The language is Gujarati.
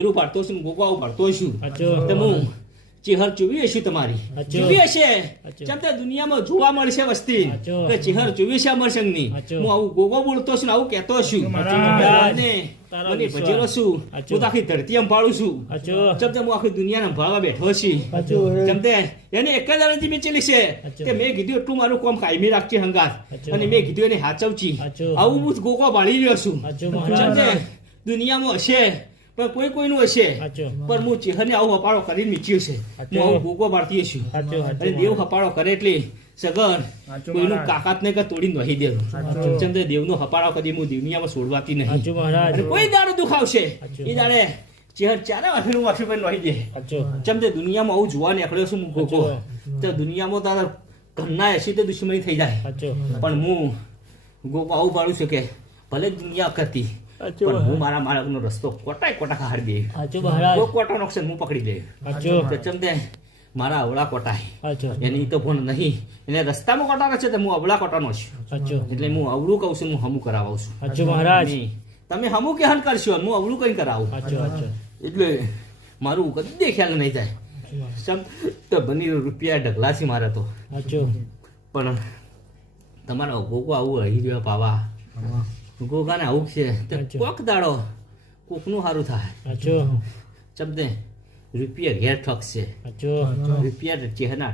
પેલું પાડતો છું ગોગો આવું પાડતો છું સાચો. તો હું ચેહર જોવી હશે તમારી સાચો. જોવી હશે સાચો. જેમ તે દુનિયામાં જોવા મળશે વસ્તી સાચો. કે ચેહર જોવી છે અમરસંગની સાચો. હું આવું ગોગો બોલતો છું ને આવું કહેતો છું મહારાજ. મને તારા મને વિશ્વાસ. ભજેલો છું સાચો. હું તો આખી ધરતી સંભાળું છું સાચો. જેમ તે હું આખી દુનિયાને સંભાળવા બેઠો છું સાચો. જેમ તે એને એક જ અરજી મેચેલી છે સાચો. કે મેં કીધું એટલું મારું કામ કાયમી રાખજે હંગાત સાચો. અને મેં કીધું એને હાચવજી સાચો. આવું હું ગોગો ભાળી રહ્યો છું સાચો, જેમ મહારાજ. તે દુનિયામાં હશે પણ કોઈ નું હશે સાચો. પણ હું ચેહરને આવું હપાળો કરીને મીચ્યું છે સાચો. હું આવું ગોગો બાળતી છું સાચો, સાચો, અને દેવ હપાળો કરે એટલે સગર સાચો, કોઈનું મહારાજ. કાકાત ને કે તોડીને વહી દેવું સાચો. ચંદ્ર દેવનો હપાળો કદી હું દુનિયામાં છોડવાતી નહીં સાચો, મહારાજ. અને કોઈ દાડો દુખાવશે સાચો. એ દાડે ચેહર ચારે વાફીનું વાફી પર વહી દે સાચો. ચમ તે દુનિયામાં આવું જોવા નીકળ્યો છું હું ગોગો સાચો. તો દુનિયામાં તારા ઘરના હશે તો દુશ્મની થઈ જાય સાચો. પણ હું ગોગો આવું પાડું છું કે ભલે દુનિયા કરતી સાચો. પણ હું મારા માર્ગનો રસ્તો કોટા હારી દે સાચો, મહારાજ. કોઈ કોટાનો ક્ષણ હું પકડી દે સાચો. તો ચમ તે મારા અવળા કોટાય સાચો. એની તો ફોન નહીં એને રસ્તામાં કોટાનો છે તો હું અવળા કોટાનો છું સાચો. એટલે હું અવળું કહું છું હું હમું કરાવું છું સાચો, મહારાજ. નહીં. તમે હમું કે હન કરશો અને હું અવળું કઈ કરાવું સાચો. સાચો. એટલે મારું કદી ખ્યાલ નહીં થાય સમ તો બની રૂપિયા ઢગલા છે મારે તો સાચો. પણ તમારો ગોગો આવું રહી રહ્યો પાવા ગોગાને આવું છે તો સાચું. કોક દાડો કોકનું સારું થાય સાચો. ચમદે રૂપિયા ઘેર ઠકશે સાચો. રૂપિયા ચહેરા